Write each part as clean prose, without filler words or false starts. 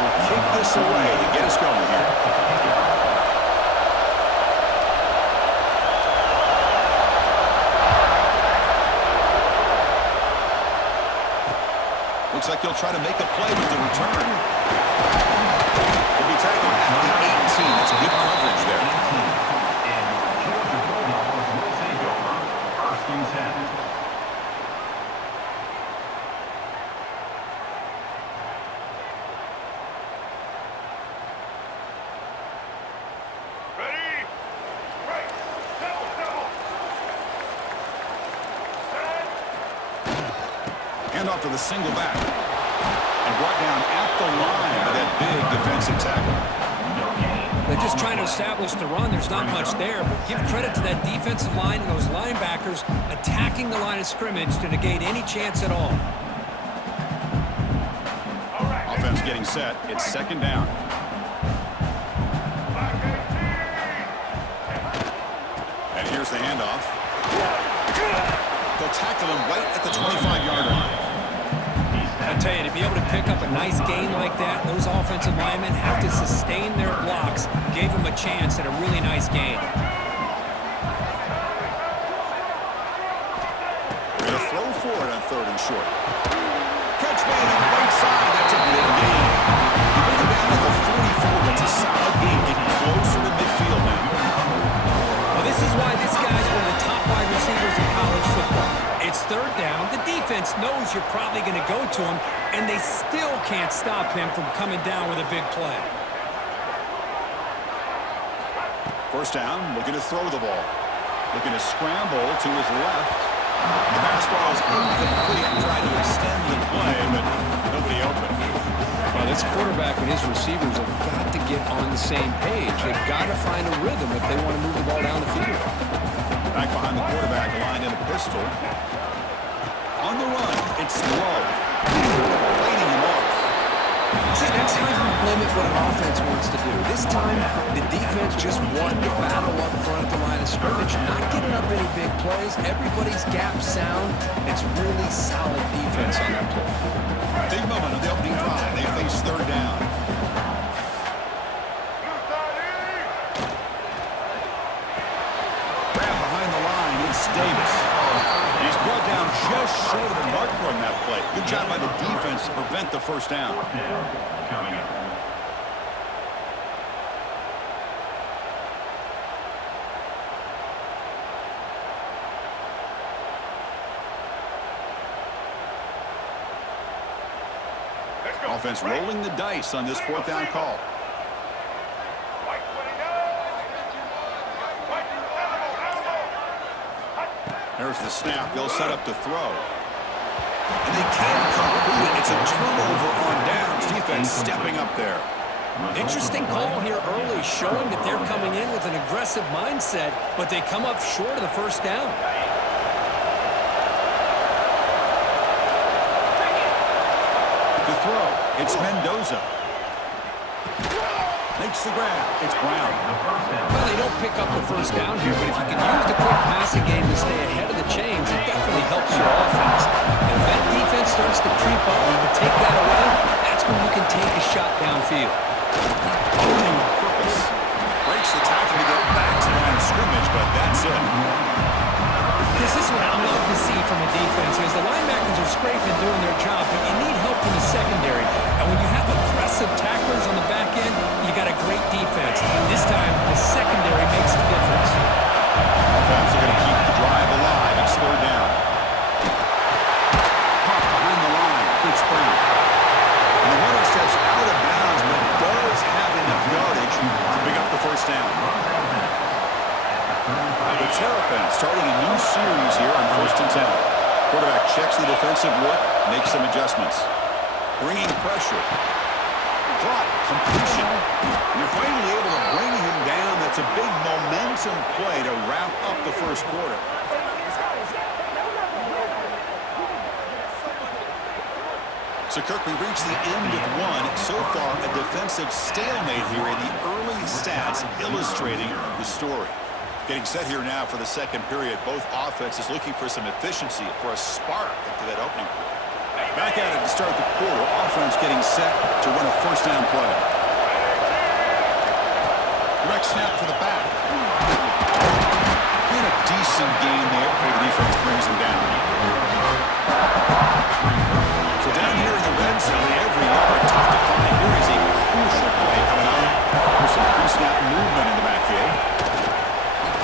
will kick this away to get us going here. Looks like he'll try to make a play with the return. He'll be tackled at the 18. That's good coverage there. Off to the single back and brought down at the line by that big defensive tackle. They're just trying to establish the run. There's not much there, but give credit to that defensive line and those linebackers attacking the line of scrimmage to negate any chance at all. Offense getting set. It's second down. And here's the handoff. They'll tackle him right at the 25-yard line. I tell you, to be able to pick up a nice gain like that, those offensive linemen have to sustain their blocks. Gave them a chance at a really nice gain. They're going to throw for it on third and short. Catch made on the right side. That's a big gain. You bring it down to the 44. That's a solid gain. Getting closer to midfield now. Well, this is why this guy's one of the top wide receivers in college football. It's third down. The defense knows you're probably going to go to him, and they still can't stop him from coming down with a big play. First down, looking to throw the ball. Looking to scramble to his left. The pass ball is incomplete. Trying to extend the play, but nobody open. Well, this quarterback and his receivers have got to get on the same page. They've got to find a rhythm if they want to move the ball down the field. Back behind the quarterback, line in a pistol. On the run, it's Love. Fighting him off. See, that's how you limit what an offense wants to do. This time, the defense just won the battle up front at the line of scrimmage, not giving up any big plays. Everybody's gap sound. It's really solid defense on that play. Big moment on the opening drive. They face third down. Grab behind the line. It's Davis. He's brought down just short of the marker on that play. Good job by the defense to prevent the first down. Offense rolling the dice on this fourth down call. There's the snap. They'll set up to throw. And they can't complete it. It's a turnover on downs. Defense stepping up there. Interesting call here early, showing that they're coming in with an aggressive mindset, but they come up short of the first down. To throw, it's Mendoza. Makes the grab. It's Brown. Well, they don't pick up the first down here, but if you can use the quick passing game to stay ahead of the chains, it definitely helps your offense. And if that defense starts to creep up and you take that away, that's when you can take a shot downfield. Opening with purpose. Breaks the tackle to get back to the line of scrimmage, but that's it. This is what I love to see from a defense is the linebackers are scraping doing their job, but you need help from the secondary. And when you have aggressive tacklers on the back end, you got a great defense. This time, the secondary makes the difference. Offense are going to keep the drive alive. It's third down. Pop behind the line. It's Brown. And the runner steps out of bounds, but does have enough yardage to pick up the first down. The Terrapins starting a new series here on 1st and 10. Quarterback checks the defensive look, makes some adjustments. Bringing pressure. Drop, completion. You're finally able to bring him down. That's a big momentum play to wrap up the first quarter. So, Kirk, we reached the end of one. So far, a defensive stalemate here in the early stats illustrating the story. Getting set here now for the second period. Both offenses looking for some efficiency, for a spark into that opening quarter. Back at it to start the quarter. Offense getting set to run a first down play. Direct snap to the back. And a decent gain there before the defense brings him down. So down here in the red zone, every yard tough to find. Here is a crucial play coming up. There's some pre-snap movement in the backfield.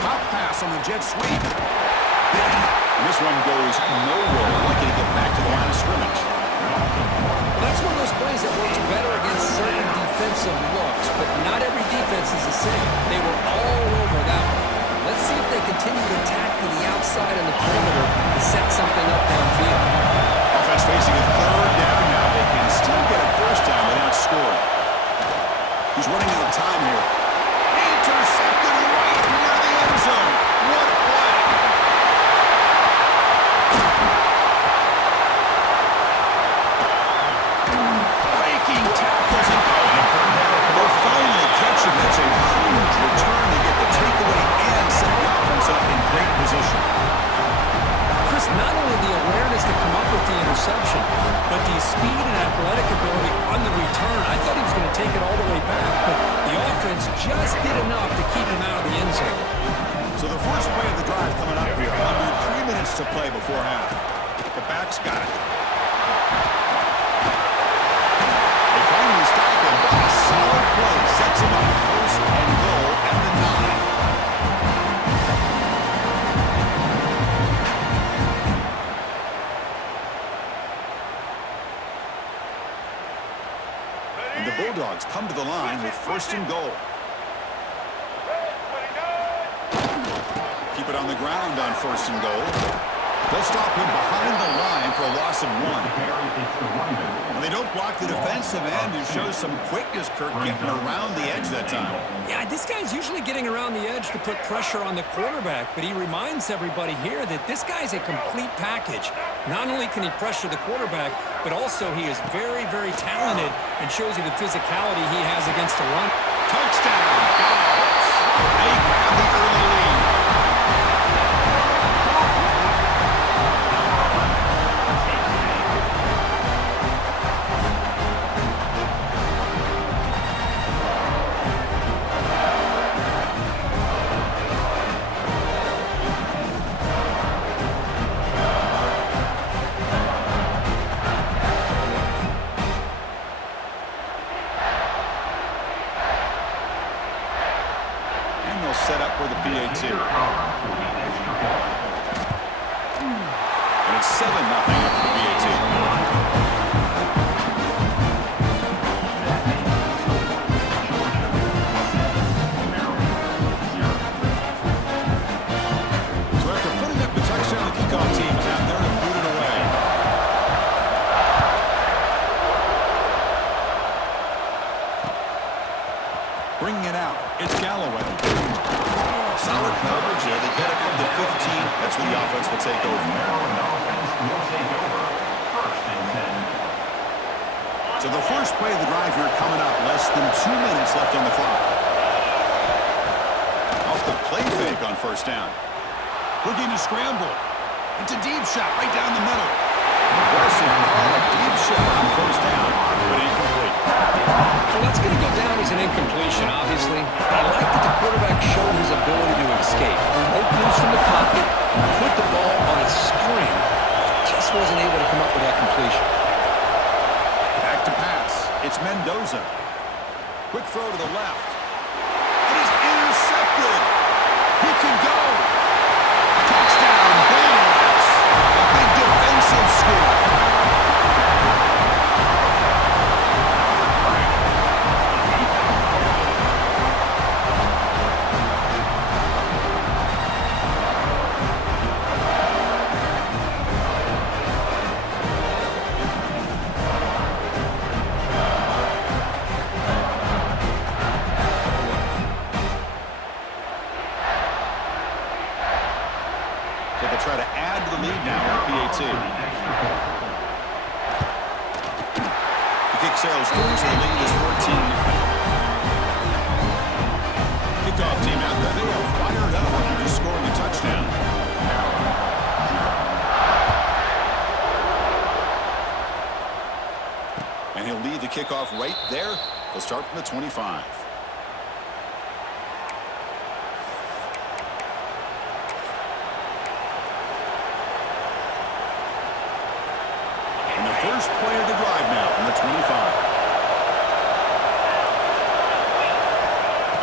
Pop pass on the jet sweep. And this one goes nowhere. Lucky to get back to the line of scrimmage. That's one of those plays that works better against certain defensive looks, but not every defense is the same. They were all over that one. Let's see if they continue to attack to the outside on the perimeter to set something up downfield. Offense facing a third down now. They can still get a first down without scoring. He's running out of time here. Intercepted right near the end zone. What a play! Breaking tackles and going. They'll finally catch him. That's a huge return to get the takeaway and set the offense up in great position. Chris, not only the awareness to come up with the interception, but the speed and athletic ability on the return. I thought he was going to take it all the way back, but the offense just did enough to keep him out of the end zone. So the first play of the drive coming up here. Under 3 minutes to play before half. The back's got it. They finally stop him. What a solid play. Sets him up first and goal at the 9. And the Bulldogs come to the line with first and goal. Keep it on the ground on first and goal. They'll stop him behind the line for a loss of 1. And they don't block the defensive end, who shows some quickness, Kirk, getting around the edge that time. Yeah, this guy's usually getting around the edge to put pressure on the quarterback, but he reminds everybody here that this guy's a complete package. Not only can he pressure the quarterback, but also he is very, very talented and shows you the physicality he has against the run. Touchdown, Dogs. They grab the early lead. Set up for the PAT. And it's 7-0 after the PAT. So after putting up the touchdown, the kickoff team is out there to boot it away. Bringing it out, it's Galloway. Solid coverage here. They get it up to 15. That's when the offense will take over. So the first play of the drive here coming up. Less than 2 minutes left on the clock. Off the play fake on first down. Looking to scramble. It's a deep shot right down the middle. Aggressive call, a deep shot on first down, but incomplete. Well, that's going to go down as an incompletion, obviously. But I like that the quarterback showed his ability to escape. Broke loose from the pocket, put the ball on a string. Just wasn't able to come up with that completion. Back to pass. It's Mendoza. Quick throw to the left. It is intercepted. He can go. Touchdown, Bulldogs. A big defensive score. Try to add to the lead now with PAT. The kick sails through, so the lead is 14. Kickoff team out there. They are fired up after just scoring a touchdown. kickoff right there. They'll start from the 25. And the first player to drive now from the 25.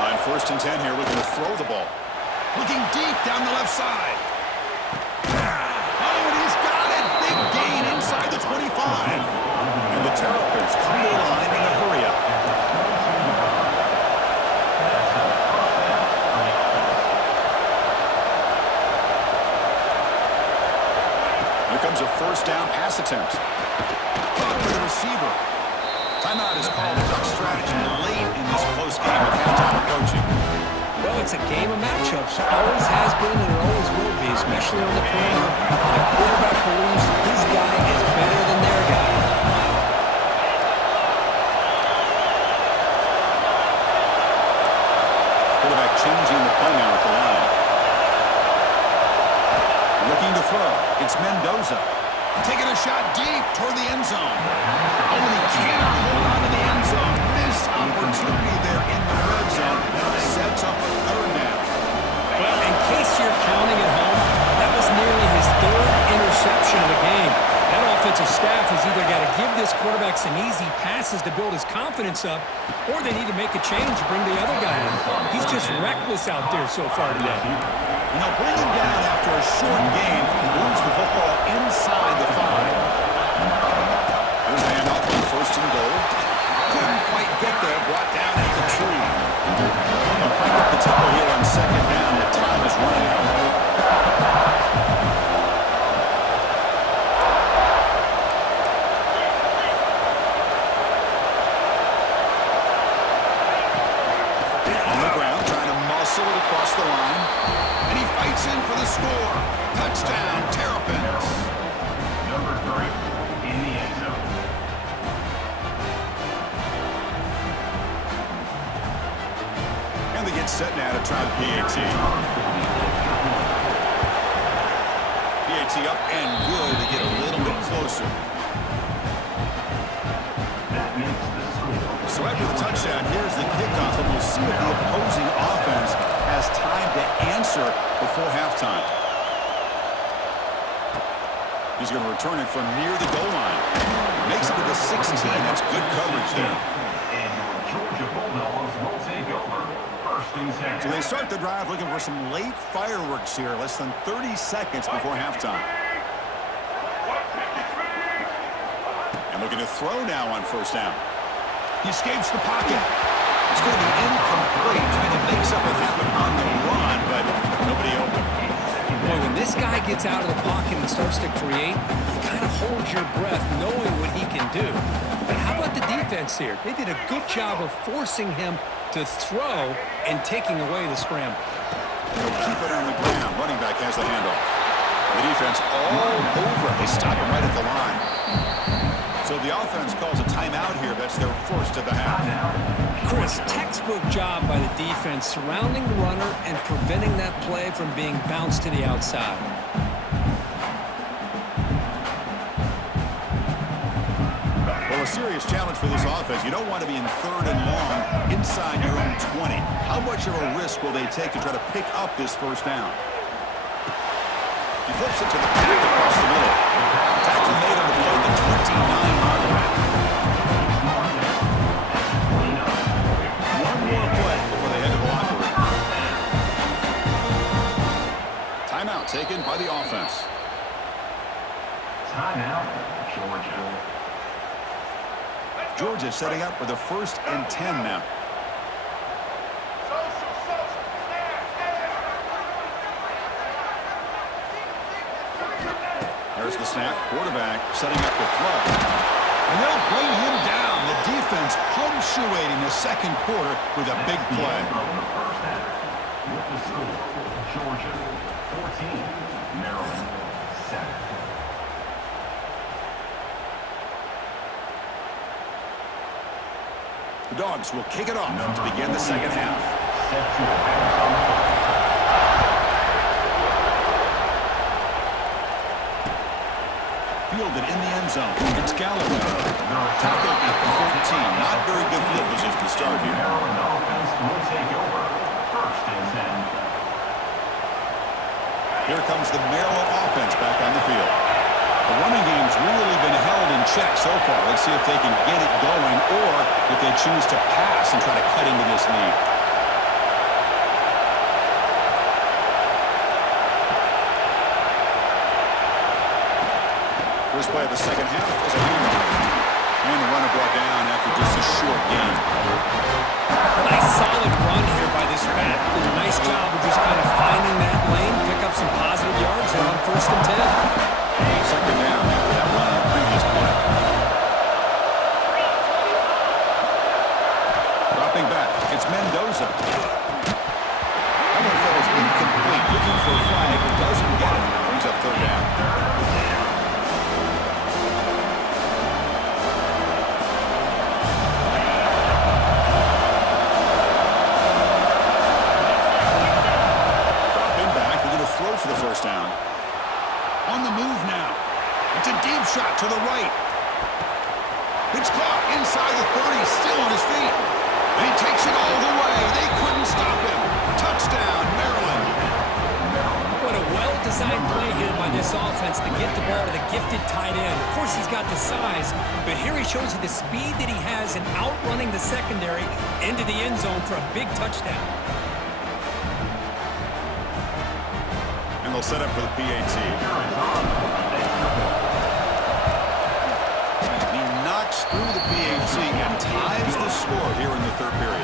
On 1st and 10 here, looking to throw the ball. Looking deep down the left side. Oh, and he's got it. Big gain inside the 25. And the Terrapins come to the line in a hurry-up. Here comes a 1st down pass attempt. Caught by the receiver. Timeout is called. Tough strategy late in this close game with halftime approaching. Well, it's a game of matchups. Always has been and it always will be, especially on the perimeter. And a quarterback believes his guy is better than their guy. Quarterback changing the play now at the line. Looking to throw. It's Mendoza. Taking a shot deep toward the end zone. Oh, and he cannot hold on to the end zone. Missed opportunity there in the red zone. Sets up a 3rd down. Well, in case you're counting at home, that was nearly his 3rd interception of the game. That offensive staff has either got to give this quarterback some easy passes to build his confidence up, or they need to make a change to bring the other guy in. He's just reckless out there so far today. And they'll bring him down after a short game. Moves the football inside the 5. Here's a handoff on 1st and goal. Couldn't quite get there. Brought down at the tree. They'll crank up the tempo here on 2nd down. The time is running out. On the ground, trying to muscle it across the line. And he fights in for the score. Touchdown, Terrapins. Number 3 in the end zone. And they get set now to try the PAT. PAT up and good to get a little bit closer. That makes the score. So after the touchdown, here's the kickoff, and we'll see if the opposing offense has time to answer before halftime. He's going to return it from near the goal line. Makes it to the 16. That's good coverage there. And your Georgia Bulldogs will take over 1st and 10. So they start the drive looking for some late fireworks here, less than 30 seconds before halftime. And looking to throw now on 1st down. He escapes the pocket. It's going to be incomplete, trying to make something happen on the run, but nobody open. Boy, when this guy gets out of the pocket and starts to create, you kind of hold your breath knowing what he can do. But how about the defense here? They did a good job of forcing him to throw and taking away the scramble. They'll keep it on the ground. Running back has the handoff. The defense all over. They stop him right at the line. So the offense calls a timeout here. That's their 1st of the half. Chris, textbook job by the defense surrounding the runner and preventing that play from being bounced to the outside. Well, a serious challenge for this offense. You don't want to be in 3rd and long inside your own 20. How much of a risk will they take to try to pick up this 1st down? He flips it to the back across the middle. Tackle made on the play, the 29-yard line. One more play before they head to the locker room. Timeout taken by the offense. Timeout, Georgia. Georgia setting up for the 1st and 10 now. There's the snap. Quarterback setting up the throw. And they'll bring him down. The defense punctuating the 2nd quarter with a big play. With the score, Georgia 14, Maryland 7. The Dogs will kick it off to begin the 2nd half. Set to the fielded in the end zone. It's Galloway. Tackled at the 14. Not very good field position to start here. Maryland offense will take over. First and 10. Here comes the Maryland offense back on the field. The running game's really been held in check so far. Let's see if they can get it going or if they choose to pass and try to cut into this lead. First play of the second half is a handoff. And the runner brought down after just a short gain. Nice solid run here by this back. Did a nice job of just kind of finding that lane, pick up some positive yards there on 1st and 10. Second down after that run on the previous play. Dropping back, it's Mendoza. That one falls incomplete, looking for a flag, but doesn't get it. Brings up third down. Dropping back, we're going to throw for the first down. On the move now. It's a deep shot to the right. It's caught inside the 30, still on his feet. And he takes it all the way. They couldn't stop him. Touchdown, Maryland. What a well-designed play here by this offense to get the ball to the gifted tight end. Of course, he's got the size, but here he shows you the speed that he has in outrunning the secondary into the end zone for a big touchdown. And they'll set up for the PAT. He knocks through the PAT and ties the score here in the third period.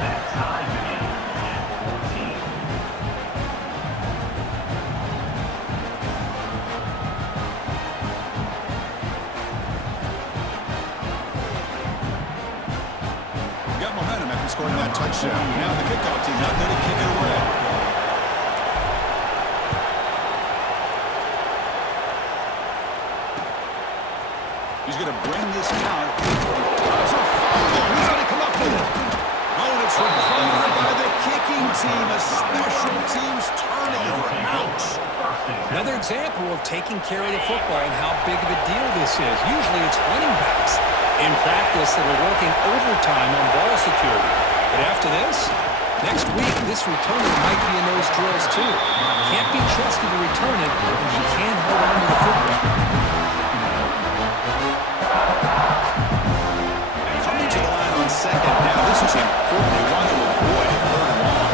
Got momentum after scoring that touchdown. Now the kickoff team not there to kick it away. He's going to bring this out. That's a fumble. He's going to come up with it. Oh, and it's recovered by the kicking team. A special teams turnover. Ouch. Another example of taking care of the football and how big of a deal this is. Usually it's running backs in practice that are working overtime on ball security. But after this, next week, this returner might be in those drills too. Can't be trusted to return it, and he can hold on to the football. Coming to the line on second. Now this is important. They want to avoid a third and long.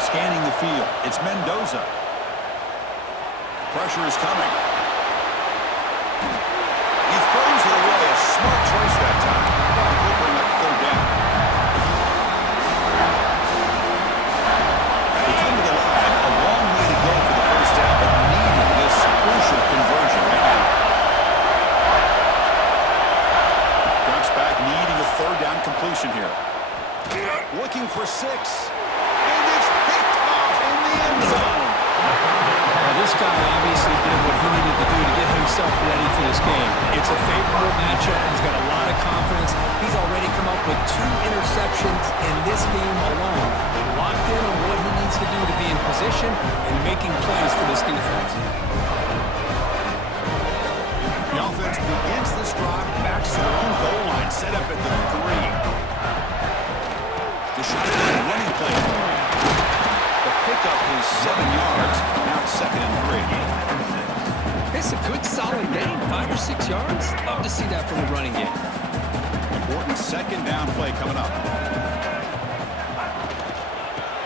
Scanning the field. It's Mendoza. Pressure is coming. He throws it away. A smart choice that time. We'll bring up third down. They come to the line. A long way to go for the first down, but needing this crucial conversion right now. Drops back, needing a third down completion here. Looking for 6. And it's picked off in the end zone. Now, this guy obviously did what he needed to do to get himself ready for this game. It's a favorable matchup. He's got a lot of confidence. He's already come up with 2 interceptions in this game alone. Locked in on what he needs to do to be in position and making plays for this defense. The offense begins this drive, backs to their own goal line, set up at the 3. The shotgun running play. The pickup is 7 yards. Now it's 2nd and 3. It's a good, solid game. 5 or 6 yards. Love to see that from the running game. Important second down play coming up.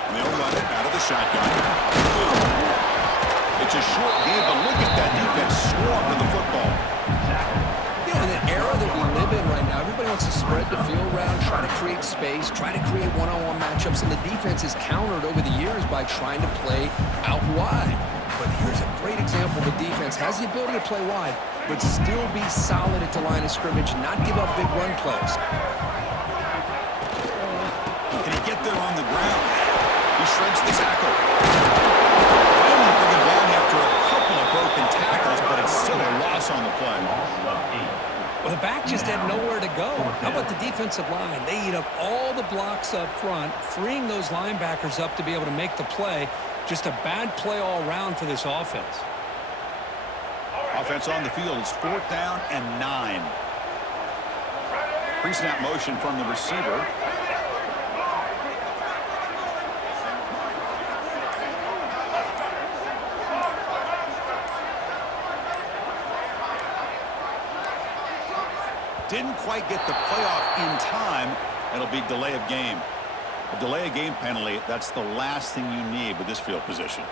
And they'll run it out of the shotgun. It's a short game, but look at that defense swarm to the football. You know, in an era that we live in right now, everybody wants to spread the field around, try to create space, try to create one-on-one matchups, and the defense is countered over the years by trying to play out wide. But here's a great example. The defense has the ability to play wide, but still be solid at the line of scrimmage, not give up big run plays. Can he get there on the ground? He shreds the tackle. Finally bring him down after a couple of broken tackles, but it's still a loss on the play. Well, the back just had nowhere to go. How about the defensive line? They eat up all the blocks up front, freeing those linebackers up to be able to make the play. Just a bad play all around for this offense. Offense on the field is 4th down and 9. Pre-snap motion from the receiver. Didn't quite get the playoff in time. It'll be delay of game. A delay of game penalty, that's the last thing you need with this field position.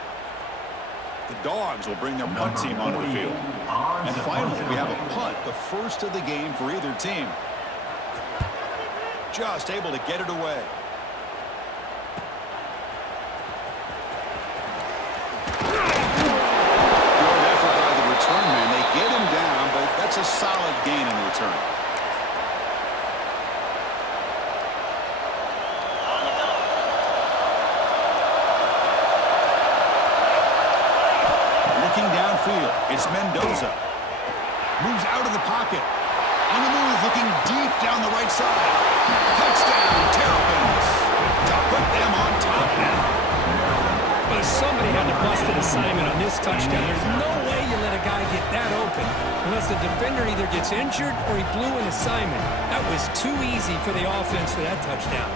The Dogs will bring their punt team onto the field. And finally, we have a punt, the first of the game for either team. Just able to get it away. Good effort by the return man. They get him down, but that's a solid gain in return. Downfield, it's Mendoza. Moves out of the pocket. On the move, looking deep down the right side. Touchdown, Terrapins. To put them on top now. But somebody had to bust an assignment on this touchdown. There's no way you let a guy get that open unless the defender either gets injured or he blew an assignment. That was too easy for the offense for that touchdown.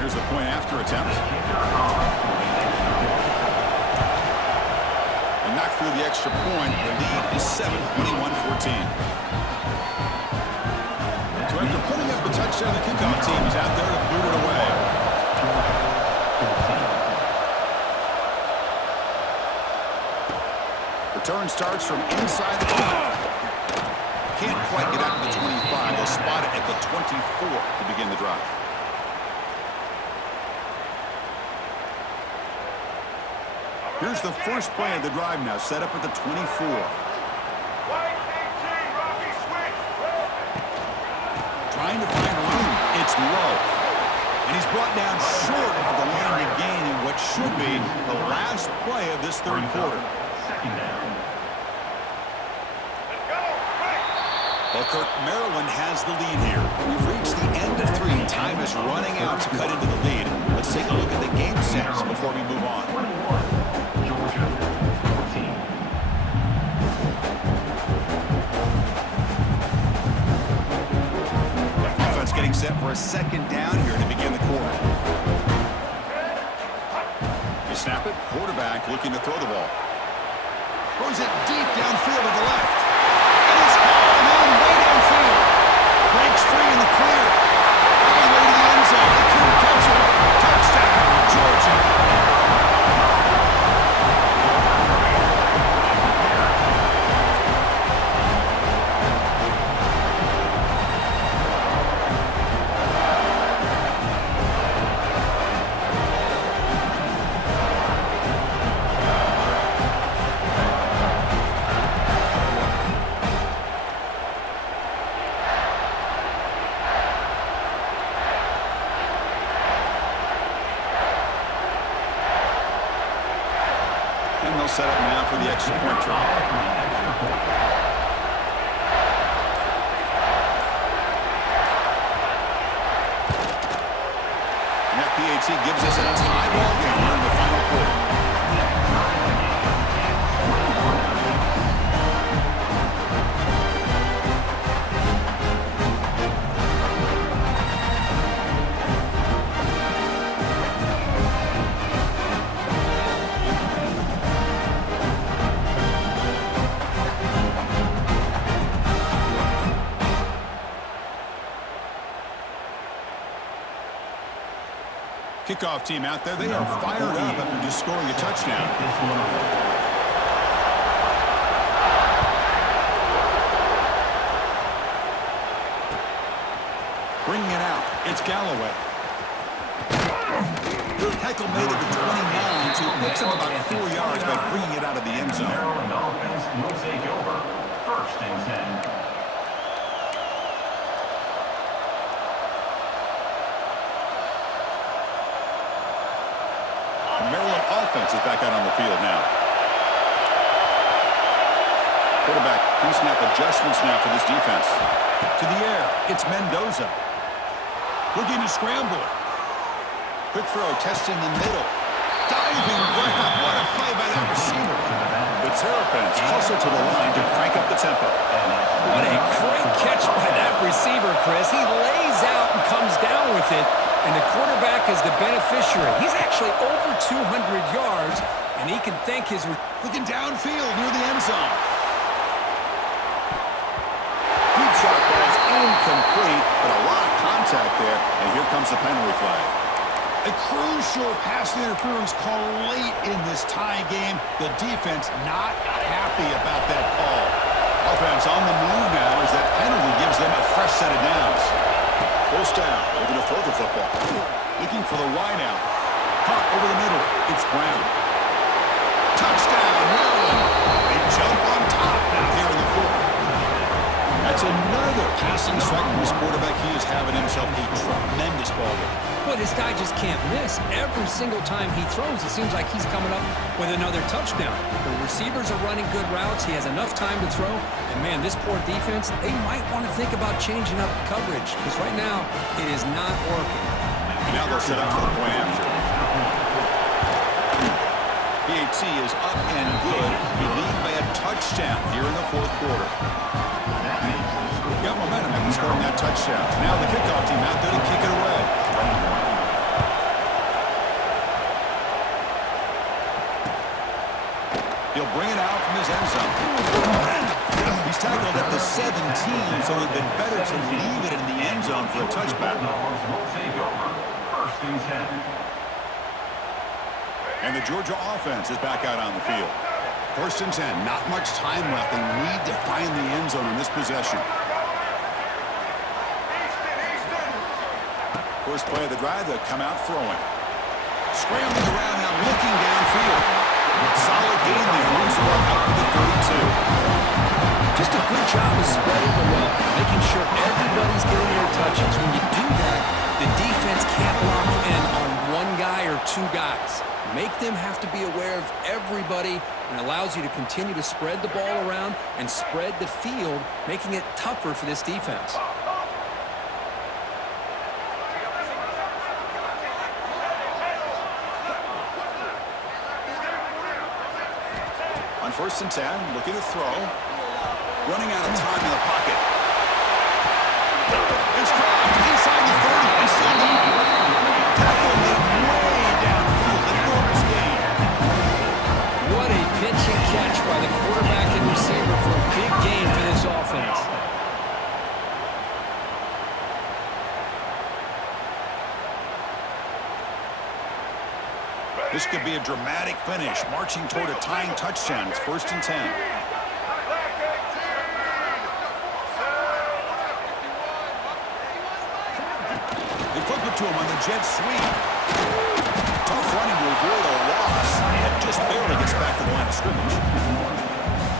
Here's the point after attempt. And knocked through the extra point. The lead is 7, 21-14. So after putting up the touchdown, the kickoff team is out there to boot it away. Return starts from inside the 5. Can't quite get out to the 25. They'll spot it at the 24 to begin the drive. Here's the first play of the drive now, set up at the 24. Trying to find room. It's low. And he's brought down short of the line to gain in what should be the last play of this third quarter. Well, Kirk, Maryland has the lead here. We've reached the end of 3. Time is running out to cut into the lead. Let's take a look at the game sets before we move on. Offense getting set for a second down here to begin the quarter. You snap it. Quarterback looking to throw the ball. Throws it deep downfield to the left. And it's caught in way downfield. Breaks free in the clear. All the way to the end zone. They couldn't catch him. Touchdown, Georgia. Set up now for the extra point try. And that PAT gives us a tie ball game here in the final quarter. Kickoff team out there, they are fired up after just scoring a touchdown. Bringing it out, it's Galloway. Heckle made it to 29, so he picks up about 4 yards by bringing it out of the end zone. Maryland offense will take over. 1st and 10. Maryland offense is back out on the field now. Quarterback pre-snap adjustments now for this defense. To the air, it's Mendoza. Looking to scramble. Quick throw, testing the middle. Diving grab. What a play by that receiver. The Terrapins closer to the line to crank up the tempo. What a great catch by that receiver, Chris. He lays out and comes down with it, and the quarterback is the beneficiary. He's actually over 200 yards, and he can thank his... Looking downfield near the end zone. Deep shot ball's incomplete, but a lot of contact there, and here comes the penalty flag. A crucial pass interference call late in this tie game. The defense not happy about that call. Offense on the move now as that penalty gives them a fresh set of downs. First down, looking to throw the football. Looking for the wide out. Caught over the middle. It's Brown. Touchdown, Maryland. They jump on top now here in the fourth. That's another passing strike from his quarterback. He is having himself a tremendous ball game. But his guy just can't miss. Every single time he throws, it seems like he's coming up with another touchdown. The receivers are running good routes. He has enough time to throw. And, man, this poor defense, they might want to think about changing up coverage because right now it is not working. And now they'll set up for the point after. PAT is up and good. We lead by a touchdown here in the fourth quarter. Got momentum after scoring that touchdown. Now the kickoff team out there to kick it away. He'll bring it out from his end zone. He's tackled at the 17, so it would have been better to leave it in the end zone for a touchback. First and 10. And the Georgia offense is back out on the field. First and 10, not much time left. They need to find the end zone in this possession. First play of the drive, they'll come out throwing. Scrambling around now, looking downfield. Solid gain there, moves the ball up to the 32. Just a good job of spreading the wealth, making sure everybody's getting their touches. When you do that, the defense can't lock in on one guy or two guys. Make them have to be aware of everybody, and allows you to continue to spread the ball around and spread the field, making it tougher for this defense. On first and 10, looking to throw. Running out of time in the pocket. It's caught inside the 30. He's still there. Tackle made way downfield. An enormous gain. What a pitch and catch by the quarterback and receiver for a big gain for this offense. This could be a dramatic finish, marching toward a tying touchdown. It's first and 10. They flip it to him on the jet sweep. Tough running to avoid a loss, and just barely gets back to the line of scrimmage.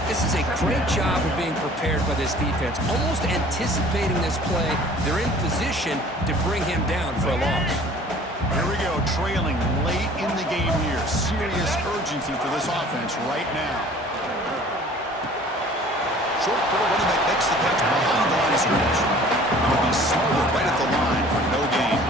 This is a great job of being prepared by this defense, almost anticipating this play. They're in position to bring him down for a loss. Here we go, trailing late in the game here. Serious urgency for this offense right now. Short throw, running back makes the catch behind the line of scrimmage. It'll be smothered right at the line for no gain.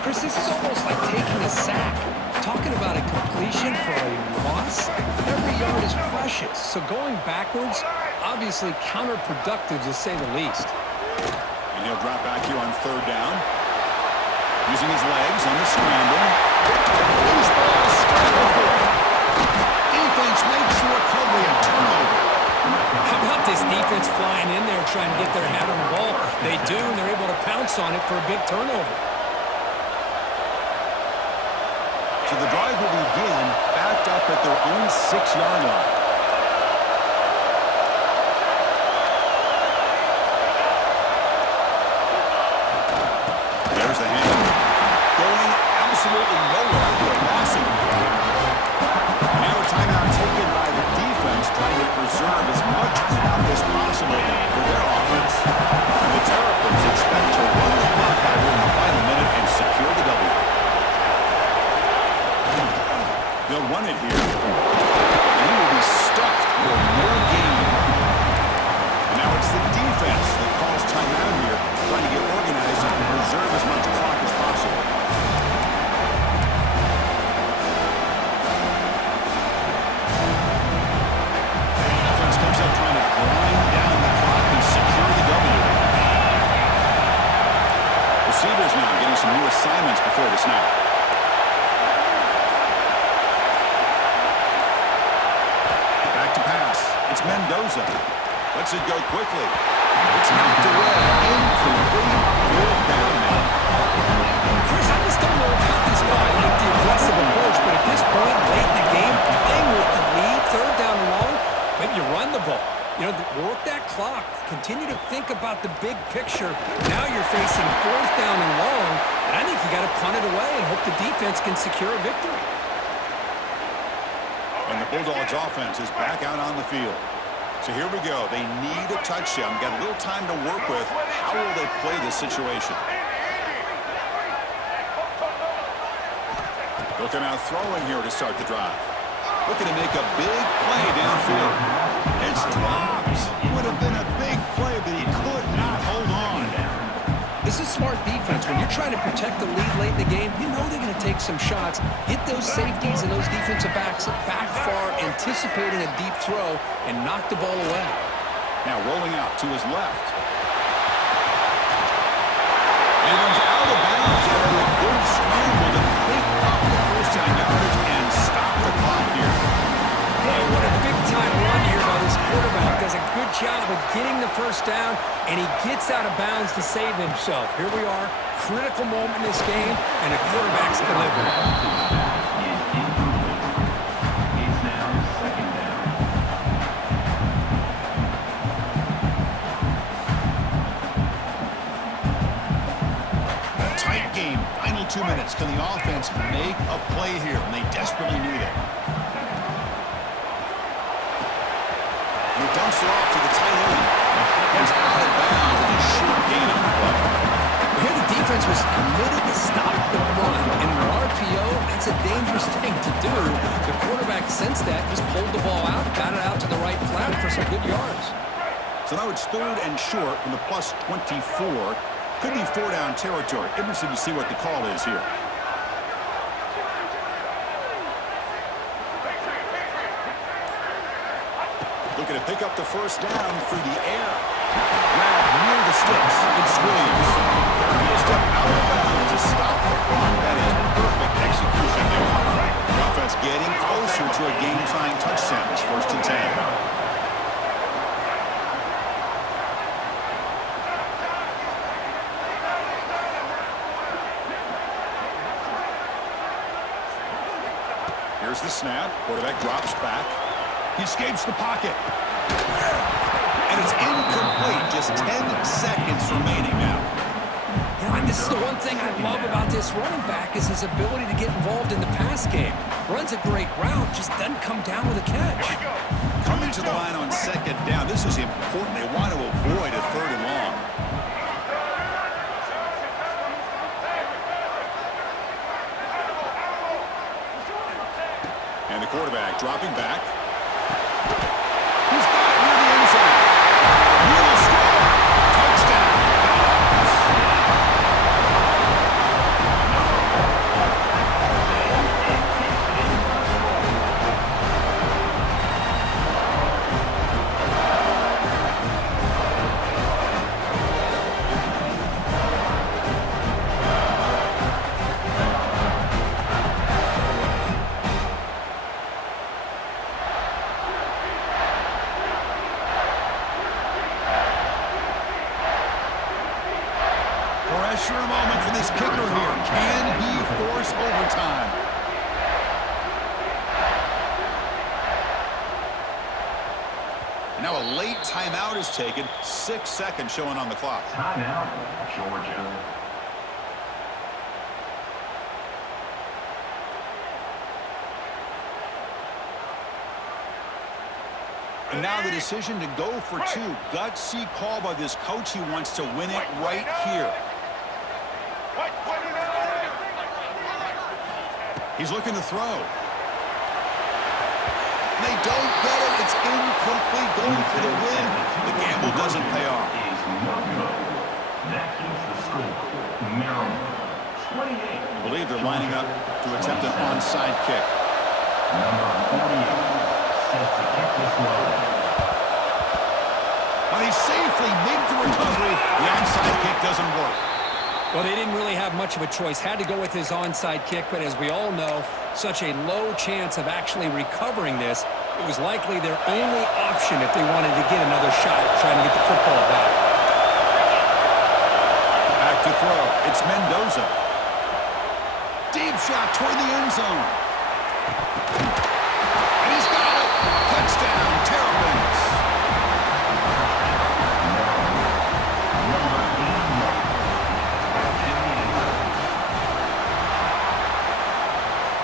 Chris, this is almost like taking a sack. Talking about a completion for a loss, every yard is precious. So going backwards, obviously counterproductive to say the least. And he'll drop back here on third down. Using his legs on the scramble. Loose ball, scramble for it. Defense makes the recovery and turnover. How about this defense flying in there trying to get their hand on the ball? They do, and they're able to pounce on it for a big turnover. So the drive will begin backed up at their own 6-yard line. There's the handoff. Going absolutely nowhere with a massive play. Now a timeout taken by the defense, trying to preserve as much clock as possible for their offense. And the Terrapins expect to run the clock out in the final minute and secure the W. They'll run it here. And he will be stuffed for no gain. And now it's the defense that calls timeout here, trying to get organized and preserve as much clock as possible. Receivers now getting some new assignments before the snap. Back to pass. It's Mendoza. Lets it go quickly. It's knocked away. Incomplete. Fourth down now. Chris, I just don't know about this guy. I like the aggressive approach, but at this point, late in the game, playing with the lead, third down and long, maybe you run the ball. You know, work that clock. Continue to think about the big picture. Now you're facing fourth down and long, and I think you got to punt it away and hope the defense can secure a victory. And the Bulldogs offense is back out on the field. So here we go. They need a touchdown. Got a little time to work with. How will they play this situation? Looking out throwing here to start the drive. Looking to make a big play downfield. It's dropped. Would have been a big play, but he could not hold on. This is smart defense. When you're trying to protect the lead late in the game, you know they're going to take some shots, get those safeties and those defensive backs back far, anticipating a deep throw, and knock the ball away. Now rolling out to his left. And runs out of bounds after a good scramble to pick up the first down yardage and stop the clock here. Boy, what a big-time run here by this quarterback. Does a good job of getting the first down, and he gets out of bounds to save himself. Here we are, critical moment in this game, and the quarterback's delivering. It's now second down. Tight game, final 2 minutes. Can the offense make a play here? And they desperately need it. He dumps it off to the tight end. He's out of bounds and a short gain on the play. Here the defense was committed to stop the run. In an RPO, that's a dangerous thing to do. The quarterback sensed that, just pulled the ball out, got it out to the right flat for some good yards. So now it's third and short from the plus 24. Could be four down territory. Interested to see what the call is here. Looking to pick up the first down through the air. Grab near the sticks. It's Williams. He'll step out of bounds to stop the clock. That is perfect execution there. The offense getting closer to a game-tying touchdown. It's 1st and 10. Here's the snap. Quarterback drops back. He escapes the pocket. And it's incomplete. Just 10 seconds remaining now. You know, and this is the one thing I love about this running back is his ability to get involved in the pass game. Runs a great route, just doesn't come down with a catch. Coming to the line on second down. This is important. They want to avoid a third and long. And the quarterback dropping back. He's got it near the end zone. He'll score. Touchdown. Pressure moment for this kicker here. Can he force overtime? And now a late timeout is taken. 6 seconds showing on the clock. Timeout, Georgia. And now the decision to go for two. Gutsy call by this coach. He wants to win it right here. He's looking to throw. They don't get it. It's incomplete. Going for the win. The gamble doesn't pay off. Is no good. That keeps the score. Maryland, 28. I believe they're lining up to attempt an onside kick. Number 48. Set to kick this one. When he safely made the recovery, the onside kick doesn't work. Well, they didn't really have much of a choice. Had to go with his onside kick, but as we all know, such a low chance of actually recovering this. It was likely their only option if they wanted to get another shot at trying to get the football back. Back to throw. It's Mendoza. Deep shot toward the end zone. And he's got it. Touchdown, Terrapins.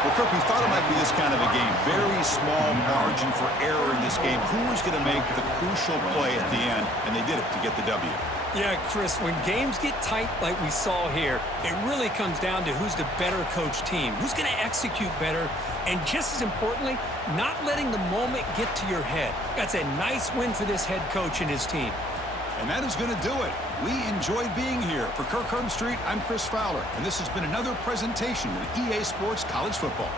Well, Kirk, we thought it might be this kind of a game. Very small margin for error in this game. Who was going to make the crucial play at the end? And they did it to get the W. Yeah, Chris, when games get tight like we saw here, it really comes down to who's the better coach team, who's going to execute better, and just as importantly, not letting the moment get to your head. That's a nice win for this head coach and his team. And that is going to do it. We enjoyed being here. For Kirk Herbstreit, I'm Chris Fowler, and this has been another presentation of EA Sports College Football.